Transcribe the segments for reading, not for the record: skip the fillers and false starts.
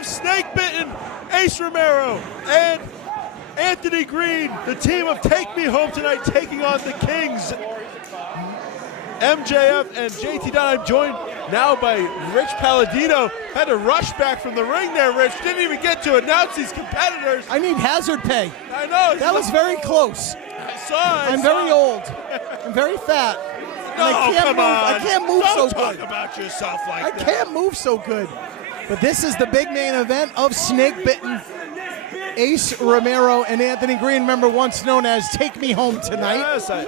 of Snakebitten, Ace Romero, and Anthony Greene, the team of Take Me Home tonight, taking on the Kings. MJF and JT Dunn. I'm joined now by Rich Palladino. Had to rush back from the ring there, Rich. Didn't even get to announce these competitors. I need hazard pay. I know. That was very close. I saw it. I'm very old. I'm very fat. No, come on. I can't move so good. Don't talk about yourself like that. I can't move so good. But this is the big main event of Snakebitten. Ace Romero and Anthony Greene, remember, once known as Take Me Home Tonight. Yes, I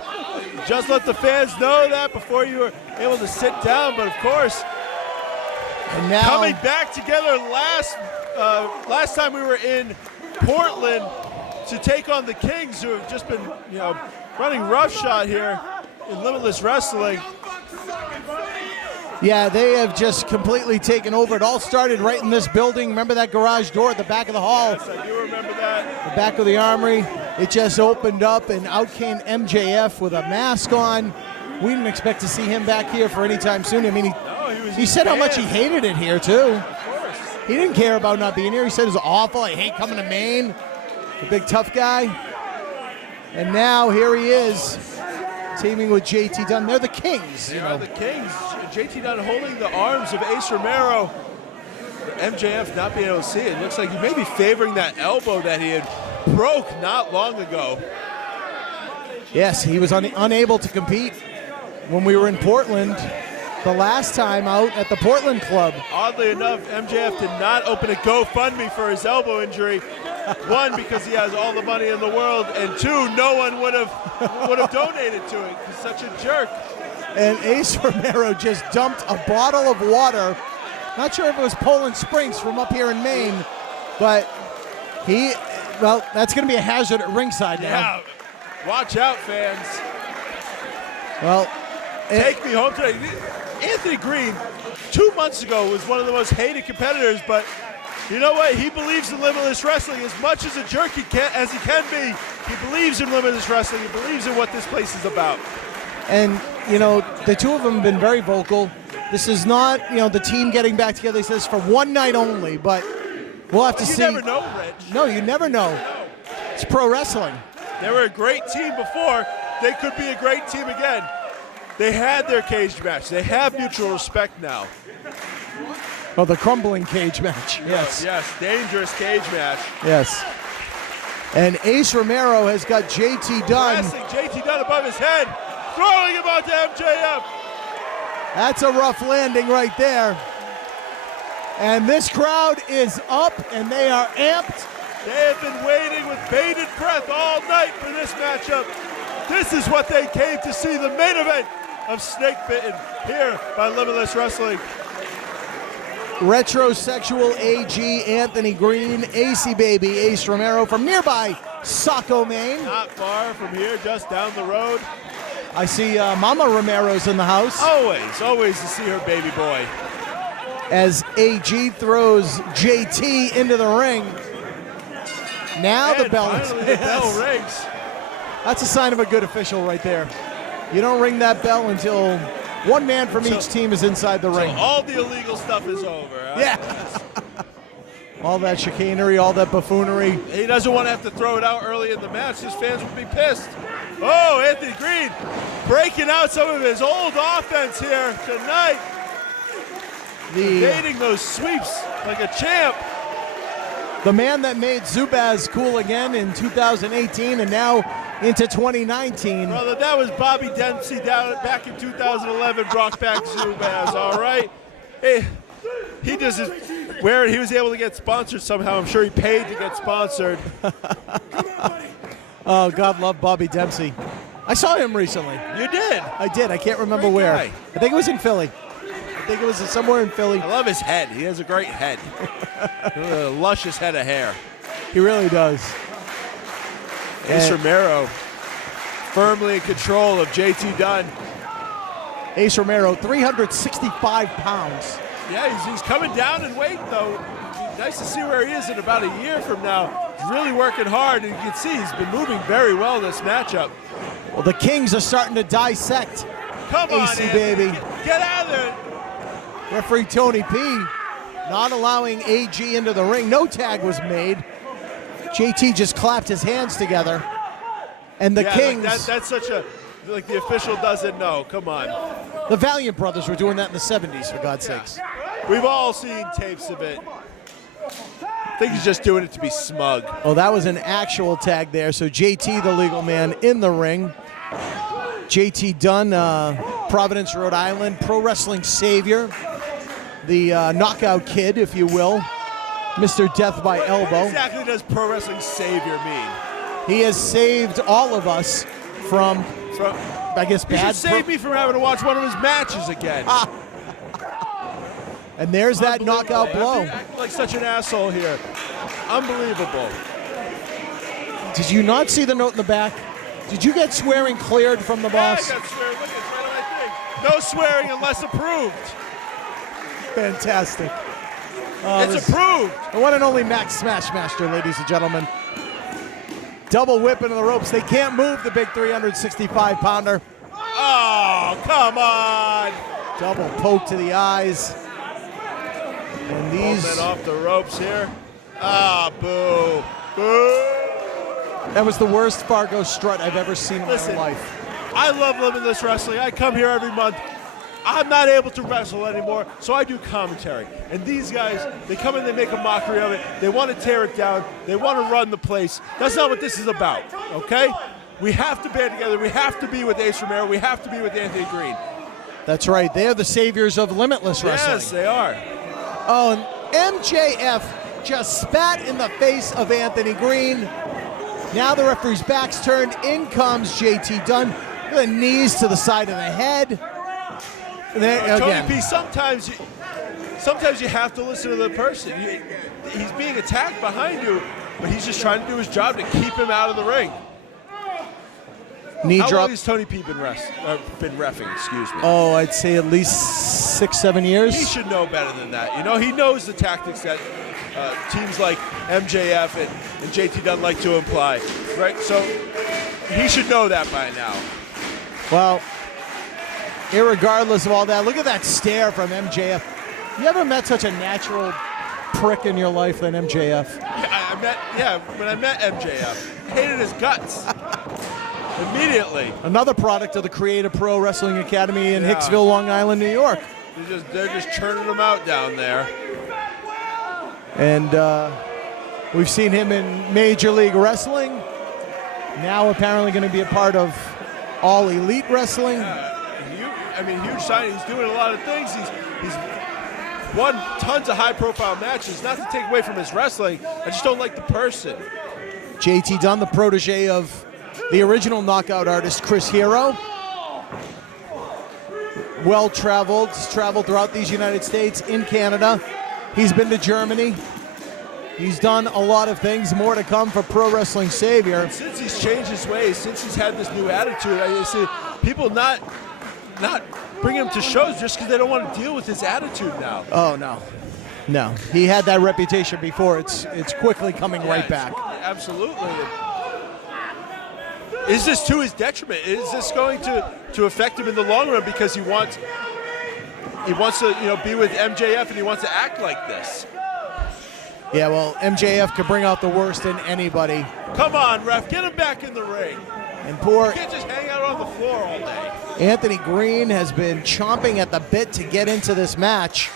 just let the fans know that before you were able to sit down. But of course, and now, coming back together last time we were in Portland to take on the Kings, who have just been, running roughshod here in Limitless Wrestling. Yeah, they have just completely taken over. It all started right in this building. Remember that garage door at the back of the hall? Yes, I do remember that. The back of the armory. It just opened up, and out came MJF with a mask on. We didn't expect to see him back here for any time soon. I mean, he said how much he hated it here, too. Of course. He didn't care about not being here. He said it was awful. I hate coming to Maine. The big tough guy. And now here he is, teaming with JT Dunn. They're the Kings. They are the Kings. JT Dunn holding the arms of Ace Romero. MJF not being able to see it. Looks like he may be favoring that elbow that he had broke not long ago. Yes, he was unable to compete when we were in Portland the last time out at the Portland Club. Oddly enough, MJF did not open a GoFundMe for his elbow injury. One, because he has all the money in the world, and two, no one would have donated to it. He's such a jerk. And Ace Romero just dumped a bottle of water. Not sure if it was Poland Springs from up here in Maine, but that's going to be a hazard at ringside now. Yeah, watch out, fans. Well, Take Me Home today. Anthony Greene, 2 months ago, was one of the most hated competitors, but you know what? He believes in Limitless Wrestling as much as a jerk as he can be. He believes in Limitless Wrestling. He believes in what this place is about. And, the two of them have been very vocal. This is not, the team getting back together. He says for one night only, but we'll have to see. You never know, Rich. No, you never know. It's pro wrestling. They were a great team before. They could be a great team again. They had their cage match. They have mutual respect now. Oh, the crumbling cage match. Yes. Yes, dangerous cage match. Yes. And Ace Romero has got JT Dunn. Wrestling JT Dunn above his head, throwing him out to MJF. That's a rough landing right there. And this crowd is up, and they are amped. They have been waiting with bated breath all night for this matchup. This is what they came to see, the main event of Snakebitten here by Limitless Wrestling. Retrosexual AG Anthony Greene, AC Baby Ace Romero from nearby Saco, Maine. Not far from here, just down the road. I see Mama Romero's in the house. Always to see her baby boy. As AG throws JT into the ring. Now and the bell rings. That's a sign of a good official right there. You don't ring that bell until one man from each team is inside the ring. All the illegal stuff is over. Huh? Yeah. All that chicanery, all that buffoonery. He doesn't want to have to throw it out early in the match. His fans would be pissed. Oh, Anthony Greene breaking out some of his old offense here tonight. Evading those sweeps like a champ. The man that made Zubaz cool again in 2018 and now into 2019. Brother, that was Bobby Dempsey back in 2011, brought back Zubaz, all right? Hey, he just where he was able to get sponsored somehow. I'm sure he paid to get sponsored. Oh, God love Bobby Dempsey. I saw him recently. You did? I did. I can't remember where. I think it was in Philly. I think it was somewhere in Philly. I love his head. He has a great head. A luscious head of hair. He really does. Ace Romero firmly in control of JT Dunn. Ace Romero, 365 pounds. Yeah, he's coming down in weight, though. Nice to see where he is in about a year from now. He's really working hard, and you can see he's been moving very well in this matchup. Well, the Kings are starting to dissect. Come on, AC, baby. Get out of there. Referee Tony P not allowing AG into the ring. No tag was made. JT just clapped his hands together. And the Kings. Like that's such a, like the official doesn't know. Come on. The Valiant brothers were doing that in the 70s, for God's sakes. We've all seen tapes of it. I think he's just doing it to be smug. Oh, that was an actual tag there. So JT, the legal man, in the ring. JT Dunn, Providence, Rhode Island, pro wrestling savior. The knockout kid, if you will. Mr. Death by Elbow. What exactly does pro wrestling savior mean? He has saved all of us from I guess, bad. He should save me from having to watch one of his matches again. And there's that knockout blow. Acting like such an asshole here. Unbelievable. Did you not see the note in the back? Did you get swearing cleared from the boss? Yeah, I got swearing. Look, it's right on my thing. No swearing unless approved. Fantastic. It's approved. The one and only Max Smashmaster, ladies and gentlemen. Double whip into the ropes. They can't move the big 365-pounder. Oh, come on. Double poke to the eyes. And these... Movement off the ropes here. Ah, boo. Boo. That was the worst Fargo strut I've ever seen in my life. I love Limitless Wrestling. I come here every month. I'm not able to wrestle anymore, so I do commentary. And these guys, they come in, they make a mockery of it. They want to tear it down. They want to run the place. That's not what this is about, okay? We have to band together. We have to be with Ace Romero. We have to be with Anthony Greene. That's right. They're the saviors of Limitless Wrestling. Yes, they are. Oh, and MJF just spat in the face of Anthony Greene. Now the referee's back's turned. In comes JT Dunn. The knees to the side of the head. There, Tony P, sometimes you have to listen to the person. He's being attacked behind you, but he's just trying to do his job to keep him out of the ring. Knee How drop. long has Tony P been reffing? Excuse me. Oh, I'd say at least 6-7 years. He should know better than that. You know, he knows the tactics that teams like MJF and JT Dunn like to imply, right? So he should know that by now. Well, irregardless of all that, look at that stare from MJF. You ever met such a natural prick in your life than MJF? When I met MJF, hated his guts. Immediately. Another product of the Creative Pro Wrestling Academy in Hicksville, Long Island, New York. They're just churning them out down there. And we've seen him in Major League Wrestling. Now apparently going to be a part of All Elite Wrestling. Huge signing. He's doing a lot of things. He's won tons of high-profile matches. Not to take away from his wrestling, I just don't like the person. JT Dunn, the protege of the original knockout artist, Chris Hero. Well-traveled. He's traveled throughout these United States, in Canada. He's been to Germany. He's done a lot of things. More to come for Pro Wrestling Savior. Since he's changed his ways, since he's had this new attitude, I see people not bring him to shows just because they don't want to deal with his attitude now. Oh, no. He had that reputation before. It's quickly coming right back. Absolutely. Is this to his detriment? Is this going to affect him in the long run because he wants to be with MJF and he wants to act like this? Yeah, well, MJF could bring out the worst in anybody. Come on, ref, get him back in the ring. And poor... You can't just hang out on the floor all day. Anthony Greene has been chomping at the bit to get into this match.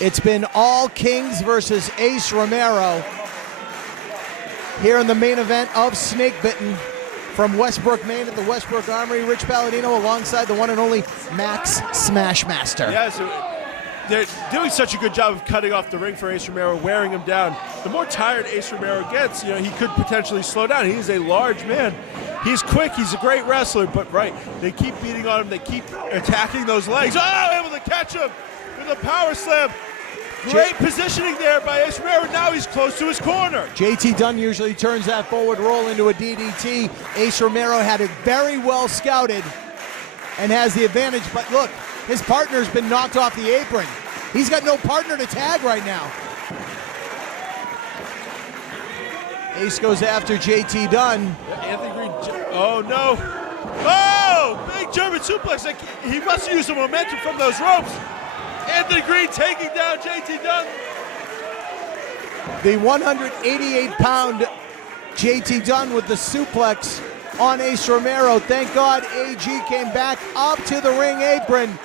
It's been all Kings versus Ace Romero here in the main event of Snakebitten from Westbrook, Maine at the Westbrook Armory. Rich Palladino alongside the one and only Max Smashmaster. Yeah, so they're doing such a good job of cutting off the ring for Ace Romero, wearing him down. The more tired Ace Romero gets, he could potentially slow down. He's a large man. He's quick. He's a great wrestler, but they keep beating on him. They keep attacking those legs. Oh, able to catch him with a power slam. Great positioning there by Ace Romero. Now he's close to his corner. JT Dunn usually turns that forward roll into a DDT. Ace Romero had it very well scouted and has the advantage. But look, his partner's been knocked off the apron. He's got no partner to tag right now. Ace goes after JT Dunn. Anthony Greene. Oh, no. Oh, big German suplex. He must use the momentum from those ropes. Anthony Greene taking down JT Dunn. The 188-pound JT Dunn with the suplex on Ace Romero. Thank God AG came back up to the ring apron.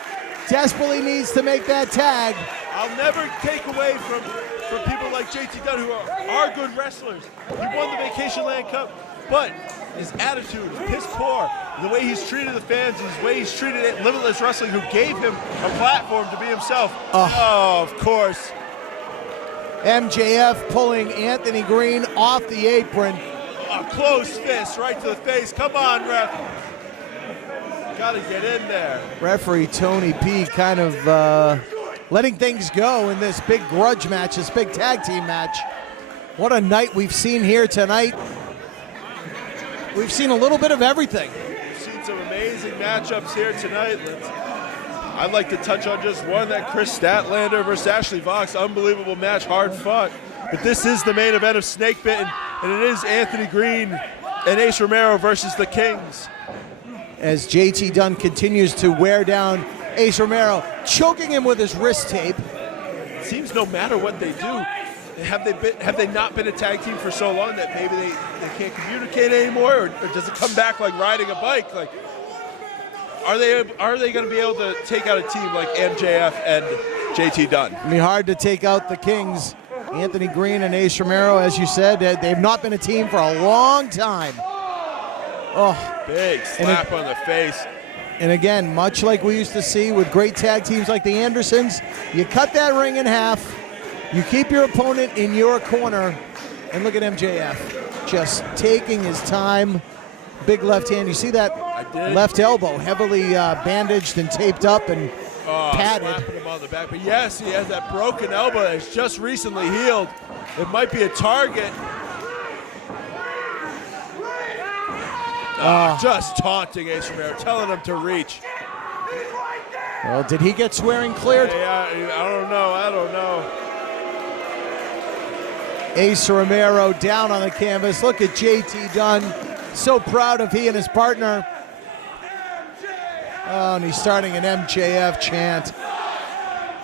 Desperately needs to make that tag. I'll never take away from people like JT Dunn who are good wrestlers. He won the Vacation Land Cup, but his attitude, piss poor, the way he's treated the fans, the way he's treated Limitless Wrestling, who gave him a platform to be himself. Oh, of course. MJF pulling Anthony Greene off the apron. A close fist right to the face. Come on, ref. Gotta get in there. Referee Tony P kind of letting things go in this big grudge match, this big tag team match. What a night we've seen here tonight. We've seen a little bit of everything. We've seen some amazing matchups here tonight. I'd like to touch on just one, that Chris Statlander versus Ashley Vox. Unbelievable match, hard fought. But this is the main event of Snakebitten, and it is Anthony Greene and Ace Romero versus the Kings. As JT Dunn continues to wear down Ace Romero, choking him with his wrist tape. It seems no matter what they do, have they not been a tag team for so long that maybe they can't communicate anymore, or does it come back like riding a bike? Like, are they going to be able to take out a team like MJF and JT Dunn? It'll be hard to take out the Kings. Anthony Greene and Ace Romero, as you said, they've not been a team for a long time. Oh, big slap on the face. And again, much like we used to see with great tag teams like the Andersons, you cut that ring in half, you keep your opponent in your corner, and look at MJF just taking his time. Big left hand. You see that left elbow heavily bandaged and taped up and padded. Slapping him on the back. But yes, he has that broken elbow that's just recently healed. It might be a target. Just taunting Ace Romero, telling him to reach. Well, did he get swearing cleared? Yeah, I don't know. Ace Romero down on the canvas. Look at JT Dunn. So proud of he and his partner. Oh, and he's starting an MJF chant.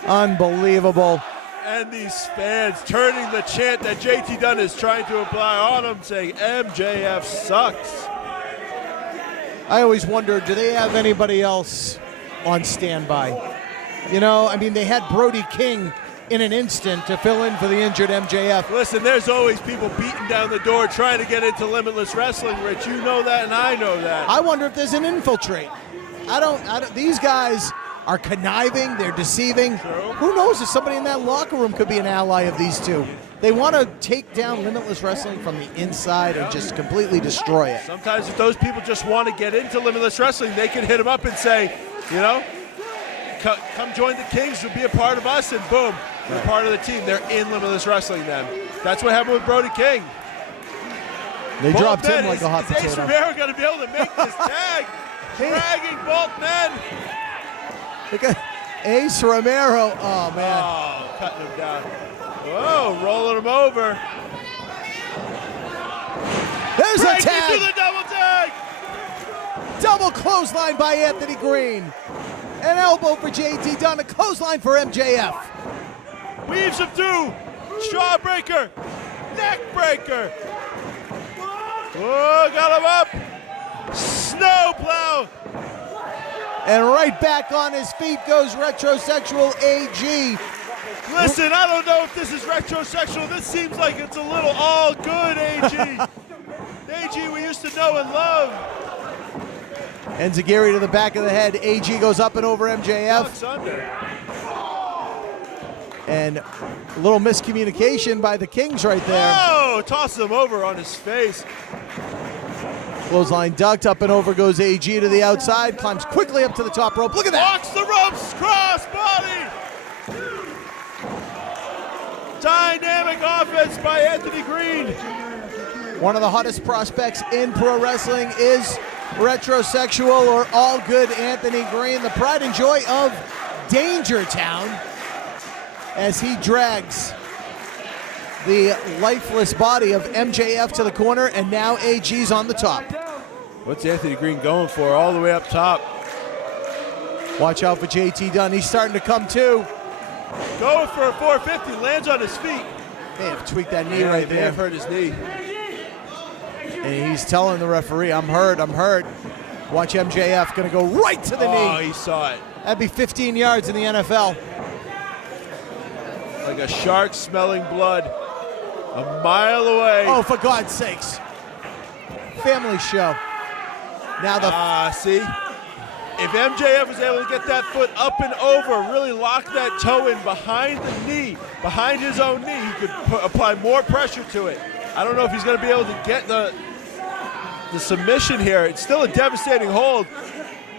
Unbelievable. And these fans turning the chant that JT Dunn is trying to apply on him, saying MJF sucks. I always wonder, do they have anybody else on standby? You know, I mean, they had Brody King in an instant to fill in for the injured MJF. Listen, there's always people beating down the door trying to get into Limitless Wrestling, Rich. You know that, and I know that. I wonder if there's an infiltrate. I don't. These guys are conniving. They're deceiving. True. Who knows if somebody in that locker room could be an ally of these two? They want to take down Limitless Wrestling from the inside and just completely destroy it. Sometimes if those people just want to get into Limitless Wrestling, they can hit them up and say, you know, come join the Kings and be a part of us, and boom, they're part of the team. They're in Limitless Wrestling then. That's what happened with Brody King. They dropped him like a hot potato. Ace Romero going to be able to make this tag? Dragging both men. Look at Ace Romero. Oh, man. Oh, cutting him down. Whoa, rolling him over. There's a Breaking tag. through the double tag. Double clothesline by Anthony Greene. An elbow for JT Dunn. A clothesline for MJF. Weaves him through. Jawbreaker. Neck breaker. Oh, got him up. Snowplow. And right back on his feet goes Retrosexual AG. Listen, I don't know if this is retrosexual. This seems like it's a little all good, AG. AG we used to know and love. Enziguri to the back of the head. AG goes up and over MJF. Ducks under. And a little miscommunication by the Kings right there. Oh, tosses him over on his face. Clothesline ducked, up and over goes AG to the outside. Climbs quickly up to the top rope. Look at that. Walks the ropes, cross body. Dynamic offense by Anthony Greene. One of the hottest prospects in pro wrestling is Retrosexual, or All Good Anthony Greene, the pride and joy of Danger Town, as he drags the lifeless body of MJF to the corner, and now AG's on the top. What's Anthony Greene going for all the way up top? Watch out for JT Dunn. He's starting to come too. Going for a 450, lands on his feet. May have tweaked that knee right May there. have hurt his knee. And he's telling the referee, I'm hurt, I'm hurt. Watch MJF gonna go right to the knee. Oh, he saw it. That'd be 15 yards in the NFL. Like a shark smelling blood. A mile away. Oh, for God's sakes. Family show. Now the See? If MJF was able to get that foot up and over, really lock that toe in behind the knee, behind his own knee, he could apply more pressure to it. I don't know if he's going to be able to get the submission here. It's still a devastating hold.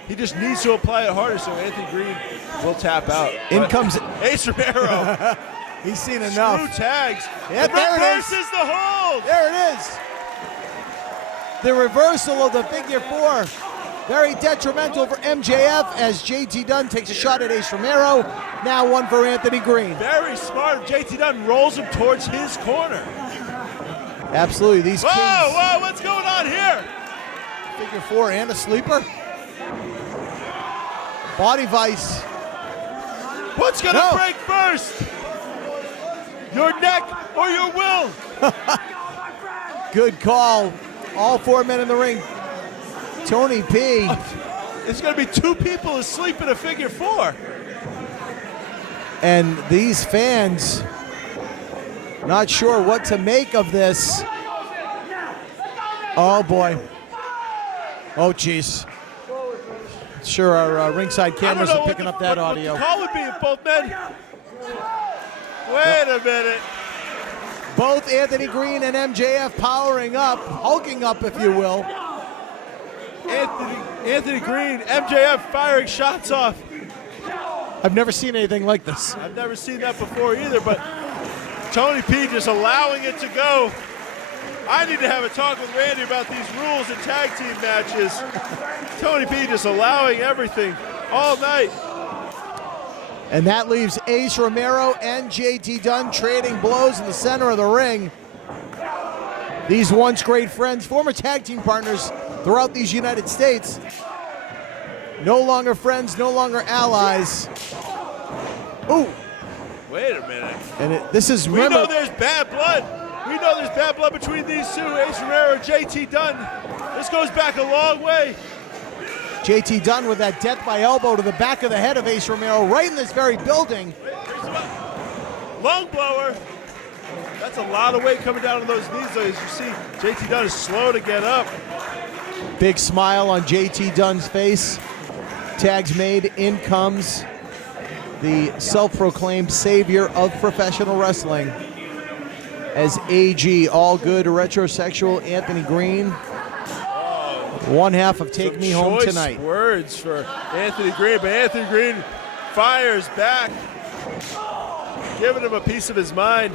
He just needs to apply it harder, so Anthony Greene will tap out. in comes Ace Romero. he's seen enough. Screw tags. Yeah, there it is. Reverses the hold. There it is. The reversal of the figure four. Very detrimental for MJF as JT Dunn takes a shot at Ace Romero. Now one for Anthony Greene. Very smart. JT Dunn rolls him towards his corner. Absolutely. These Whoa, kings. whoa, what's going on here? Figure four and a sleeper. Body vice. What's going to break first? Your neck or your will? Good call. All four men in the ring. Tony P. There's going to be two people asleep in a figure four. And these fans not sure what to make of this. Oh boy. Oh jeez. Sure, our ringside cameras are picking up that audio. What the call would be if both men. Wait a minute. Both Anthony Greene and MJF powering up, hulking up, if you will. Anthony Greene, MJF firing shots off. I've never seen anything like this. I've never seen that before either, but Tony P just allowing it to go. I need to have a talk with Randy about these rules in tag team matches. Tony P just allowing everything all night. And that leaves Ace Romero and JT Dunn trading blows in the center of the ring. These once great friends, former tag team partners throughout these United States. No longer friends, no longer allies. Ooh. Wait a minute. And this is, We know there's bad blood. We know there's bad blood between these two, Ace Romero and JT Dunn. This goes back a long way. JT Dunn with that death by elbow to the back of the head of Ace Romero right in this very building. Lung blower. That's a lot of weight coming down on those knees, though. As you see, JT Dunn is slow to get up. Big smile on JT Dunn's face. Tags made. In comes the self-proclaimed savior of professional wrestling as AG, all good retrosexual Anthony Greene. One half of Take Me Home Tonight. Words for Anthony Greene, but Anthony Greene fires back, giving him a piece of his mind.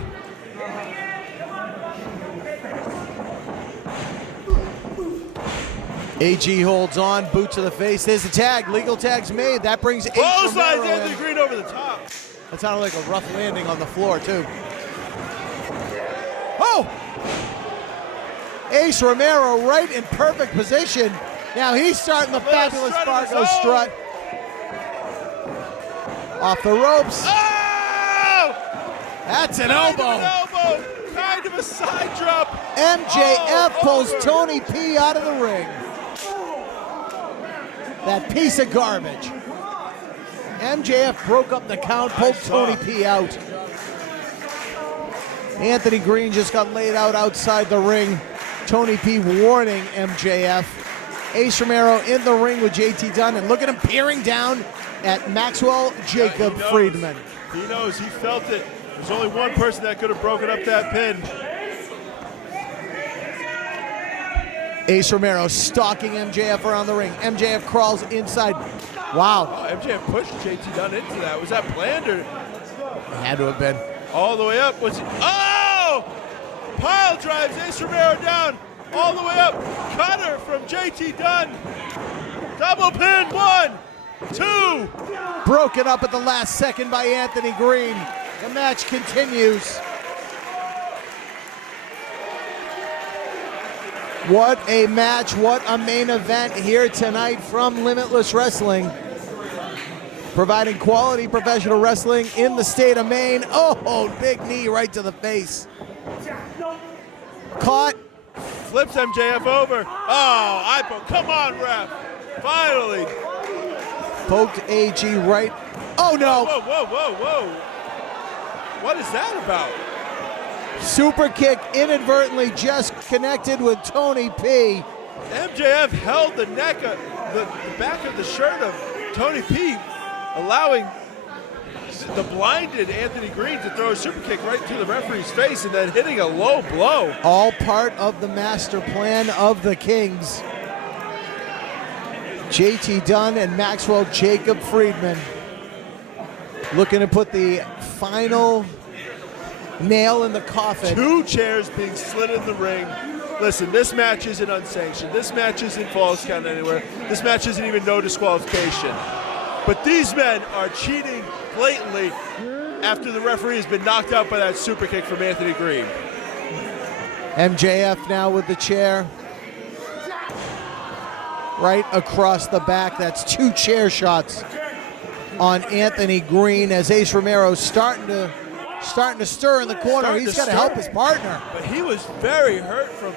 AG holds on, boot to the face. There's the tag. Legal tag's made. That brings Ace Clotheslines Romero Anthony in. Greene over the top. That sounded like a rough landing on the floor, too. Oh! Ace Romero right in perfect position. Now he's starting the fabulous Fargo strut. Off the ropes. Oh! That's an Kind elbow. of an elbow. Kind of a side drop. MJF pulls over. Tony P out of the ring. That piece of garbage. MJF broke up the count, pulled Tony P out. Anthony Greene just got laid out outside the ring. Tony P warning MJF. Ace Romero in the ring with JT Dunn, and look at him peering down at Maxwell Jacob Friedman. He knows, he felt it. There's only one person that could have broken up that pin. Ace Romero stalking MJF around the ring. MJF crawls inside. Wow. Oh, MJF pushed JT Dunn into that. Was that planned or? It had to have been. All the way up. Was he? Oh! Pile drives Ace Romero down. All the way up. Cutter from JT Dunn. Double pin. 1, 2. Broken up at the last second by Anthony Greene. The match continues. What a match, what a main event here tonight from Limitless Wrestling. providing quality professional wrestling in the state of Maine. Oh, big knee right to the face. Caught. Flips MJF over. Oh, come on, ref. Finally. Poked AG right. Oh, no. Whoa. What is that about? Super kick inadvertently just connected with Tony P. MJF held the neck, the back of the shirt of Tony P, allowing the blinded Anthony Greene to throw a super kick right to the referee's face and then hitting a low blow. All part of the master plan of the Kings. JT Dunn and Maxwell Jacob Friedman looking to put the final nail in the coffin. 2 chairs being slid in the ring. Listen, this match isn't unsanctioned. This match isn't falls count anywhere. This match isn't even no disqualification. But these men are cheating blatantly after the referee has been knocked out by that super kick from Anthony Greene. MJF now with the chair. Right across the back. That's 2 chair shots on Anthony Greene as Ace Romero's starting to stir in the corner. He's got to help his partner. But he was very hurt from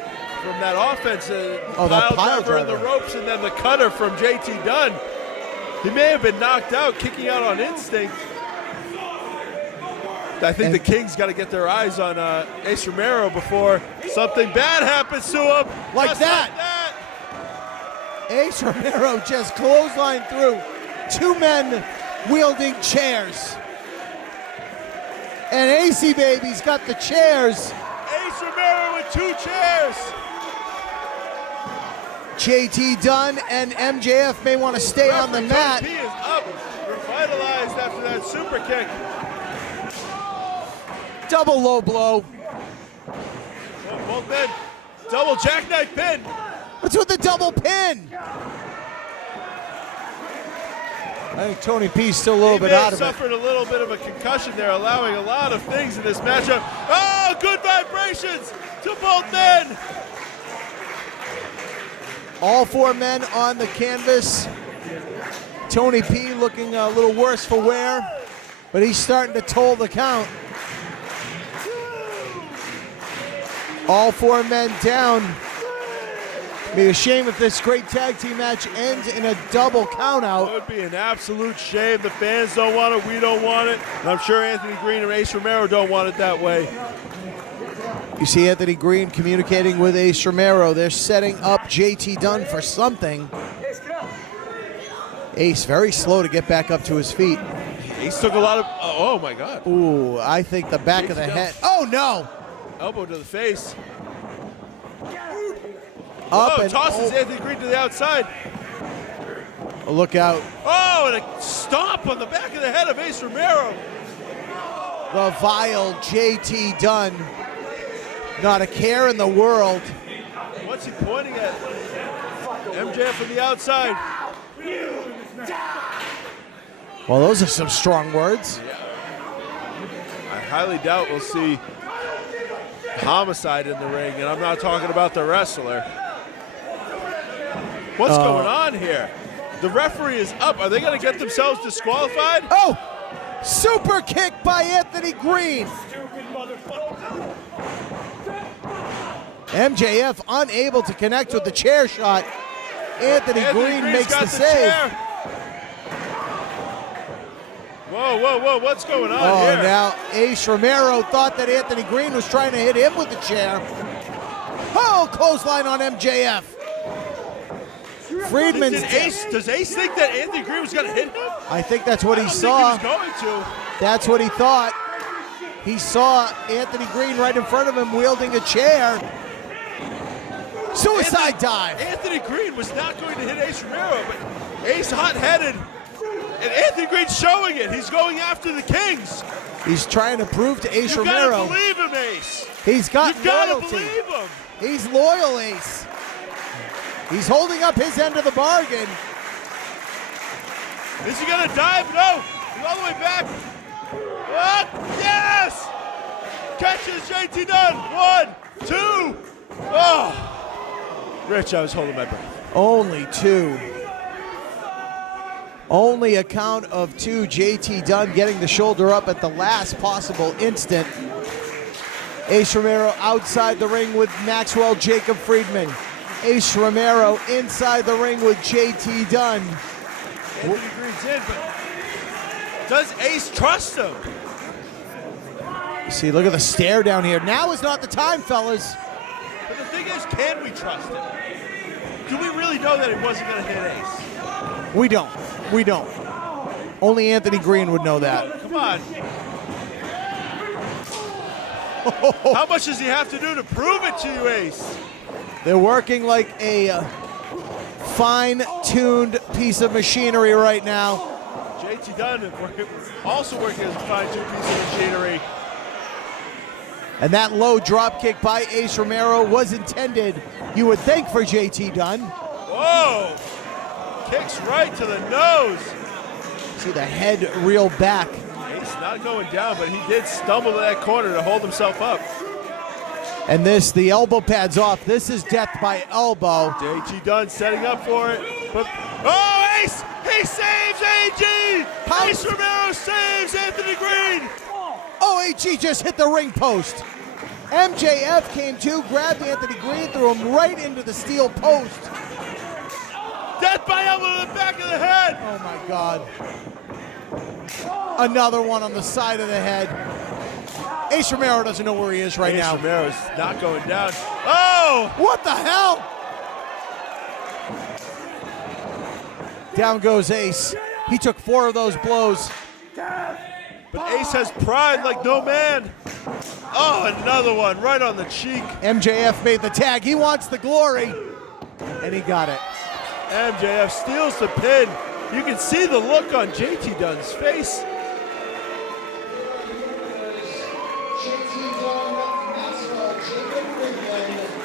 that offense. That pile driver in the ropes and then the cutter from JT Dunn. He may have been knocked out, kicking out on instinct. I think the Kings got to get their eyes on Ace Romero before something bad happens to him. Like that. Ace Romero just clotheslined through 2 men wielding chairs. And AC Baby's got the chairs. Ace Romero with 2 chairs. JT Dunn and MJF may want to stay on the mat. He is up, revitalized after that super kick. Double low blow. Both men, double jackknife pin. What's with the double pin? I think Tony P's still a little bit out of it. He suffered a little bit of a concussion there, allowing a lot of things in this matchup. Oh, good vibrations to both men. All 4 men on the canvas. Tony P looking a little worse for wear, but he's starting to toll the count. All 4 men down. Be a shame if this great tag team match ends in a double countout. It would be an absolute shame. The fans don't want it, we don't want it. And I'm sure Anthony Greene and Ace Romero don't want it that way. You see Anthony Greene communicating with Ace Romero. They're setting up JT Dunn for something. Ace very slow to get back up to his feet. Ace took a lot of, oh my God. Ooh, I think the back of the head. Oh no! Elbow to the face. Up and tosses Anthony Greene to the outside. Look out. Oh, and a stomp on the back of the head of Ace Romero. The vile JT Dunn. Not a care in the world. What's he pointing at? MJF from the outside. Well, those are some strong words. Yeah. I highly doubt we'll see homicide in the ring, and I'm not talking about the wrestler. What's going on here? The referee is up. Are they going to get themselves disqualified? Oh! Super kick by Anthony Greene. MJF unable to connect with the chair shot. Anthony Greene makes the save. Whoa, what's going on here? Now Ace Romero thought that Anthony Greene was trying to hit him with the chair. Oh, clothesline on MJF. Friedman. Does Ace think that Anthony Greene was going to hit him? I think that's what he saw. I don't think he was going to. That's what he thought. He saw Anthony Greene right in front of him wielding a chair. Suicide dive. Anthony Greene was not going to hit Ace Romero, but Ace hot-headed, and Anthony Greene's showing it. He's going after the Kings. He's trying to prove to Ace Romero. You gotta believe him, Ace. He's got loyalty. You gotta loyalty. believe him. He's loyal, Ace. He's holding up his end of the bargain. Is he gonna dive? No. He's all the way back. What? Yes! Catches JT Dunn. 1, 2. Oh. Rich, I was holding my breath. Only 2. Only a count of 2. JT Dunn getting the shoulder up at the last possible instant. Ace Romero outside the ring with Maxwell Jacob Friedman. Ace Romero inside the ring with JT Dunn. Anthony Greene's in, but does Ace trust him? You see, look at the stare down here. Now is not the time, fellas. But the thing is, can we trust him? Do we really know that he wasn't going to hit Ace? We don't. We don't. Only Anthony Greene would know that. Come on. How much does he have to do to prove it to you, Ace? They're working like a fine-tuned piece of machinery right now. JT Dunn also working as a fine-tuned piece of machinery. And that low drop kick by Ace Romero was intended, you would think, for JT Dunn. Whoa! Kicks right to the nose. See the head reel back. Ace not going down, but he did stumble to that corner to hold himself up. And this, the elbow pad's off. This is death by elbow. JT Dunn setting up for it. But, oh, Ace! He saves AG! Ace Romero saves Anthony Greene! OAG just hit the ring post. MJF came to, grabbed Anthony Greene, threw him right into the steel post. Death by elbow to the back of the head! Oh my God. Another one on the side of the head. Ace Romero doesn't know where he is right now. Ace Romero's not going down. Oh! What the hell? Down goes Ace. He took 4 of those blows. But Ace has pride like no man. Oh, another one right on the cheek. MJF made the tag. He wants the glory. And he got it. MJF steals the pin. You can see the look on JT Dunn's face. JT Dunn, Maxwell Jacob Friedman.